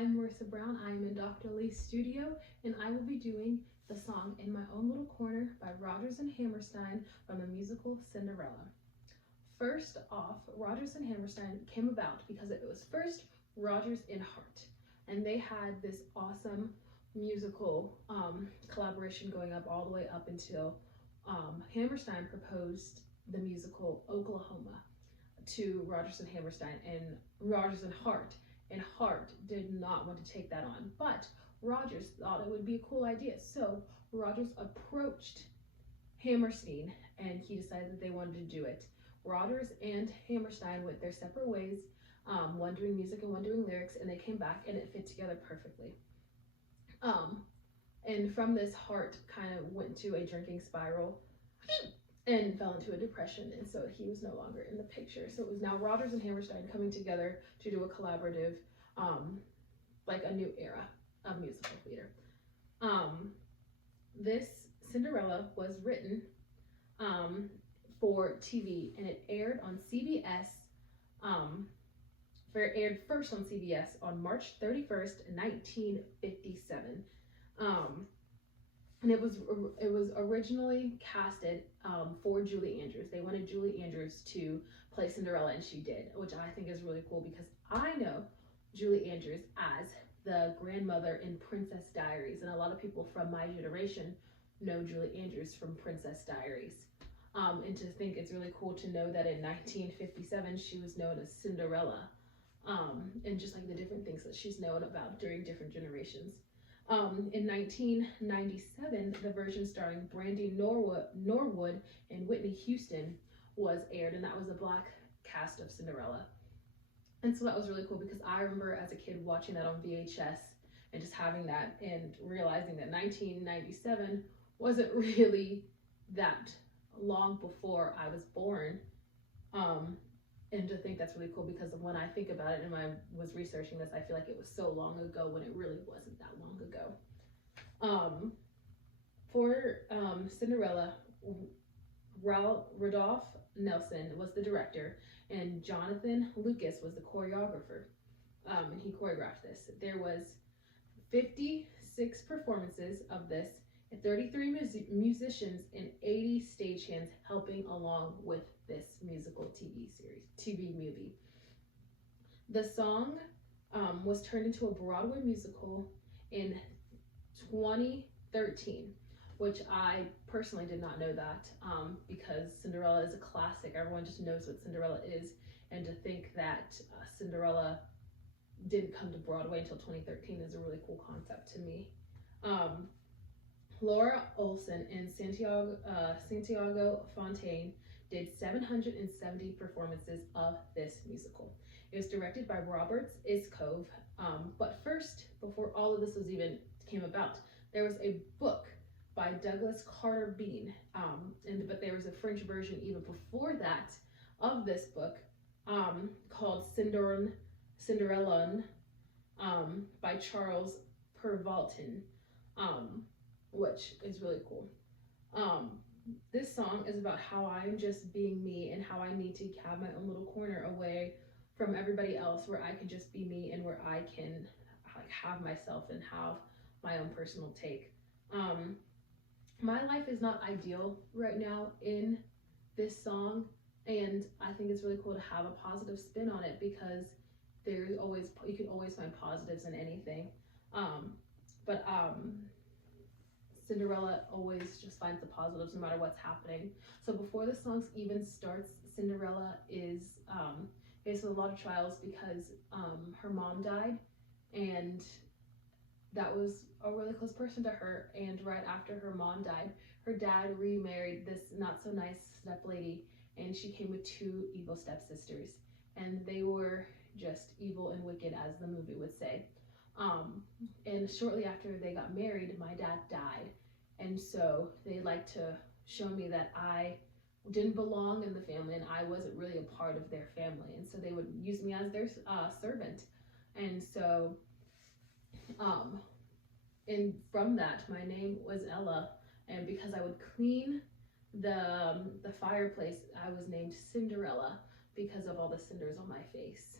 I'm Marissa Brown. I'm in Dr. Lee's studio, and I will be doing the song In My Own Little Corner by Rodgers and Hammerstein from the musical Cinderella. First off, Rodgers and Hammerstein came about because it was first Rodgers and Hart, and they had this awesome musical collaboration going up all the way up until Hammerstein proposed the musical Oklahoma to Rodgers and Hammerstein and Rodgers and Hart. And Hart did not want to take that on, but Rodgers thought it would be a cool idea. So Rodgers approached Hammerstein and he decided that they wanted to do it. Rodgers and Hammerstein went their separate ways, one doing music and one doing lyrics, and they came back and it fit together perfectly. And from this, Hart kind of went into a drinking spiral and fell into a depression, and so he was no longer in the picture. So it was now Rodgers and Hammerstein coming together to do a collaborative, like a new era of musical theater. This Cinderella was written for TV, and it aired on CBS. It aired first on CBS on March 31st, 1957. And it was originally casted for Julie Andrews. They wanted Julie Andrews to play Cinderella, and she did, which I think is really cool because I know Julie Andrews as the grandmother in Princess Diaries, and a lot of people from my generation know Julie Andrews from Princess Diaries. And to think it's really cool to know that in 1957 she was known as Cinderella, and just like the different things that she's known about during different generations. In 1997, the version starring Brandy Norwood and Whitney Houston was aired, and that was a black cast of Cinderella. And so that was really cool because I remember as a kid watching that on VHS and just having that and realizing that 1997 wasn't really that long before I was born. And to think that's really cool because when I think about it and when I was researching this, I feel like it was so long ago when it really wasn't that long ago. For Cinderella, Rudolph Nelson was the director and Jonathan Lucas was the choreographer, and he choreographed this. There was 56 performances of this, and 33 musicians and 80 stagehands helping along with this musical TV movie. The song was turned into a Broadway musical in 2013, which I personally did not know that because Cinderella is a classic. Everyone just knows what Cinderella is, and to think that Cinderella didn't come to Broadway until 2013 is a really cool concept to me. Laura Olson and Santiago Fontaine did 770 performances of this musical. It was directed by Robert Iscove, but first, before all of this was even came about, there was a book by Douglas Carter Bean, but there was a French version even before that of this book called Cinderella by Charles Perraultin, which is really cool. This song is about how I'm just being me and how I need to have my own little corner away from everybody else where I can just be me and where I can like have myself and have my own personal take. My life is not ideal right now in this song, and I think it's really cool to have a positive spin on it because you can always find positives in anything. But Cinderella always just finds the positives no matter what's happening. So before the song even starts, Cinderella is faced with a lot of trials because her mom died, and that was a really close person to her. And right after her mom died, her dad remarried this not so nice step lady, and she came with two evil stepsisters, and they were just evil and wicked, as the movie would say. And shortly after they got married, my dad died, and so they like to show me that I didn't belong in the family and I wasn't really a part of their family, and so they would use me as their servant. And so and from that, my name was Ella, and because I would clean the fireplace, I was named Cinderella because of all the cinders on my face.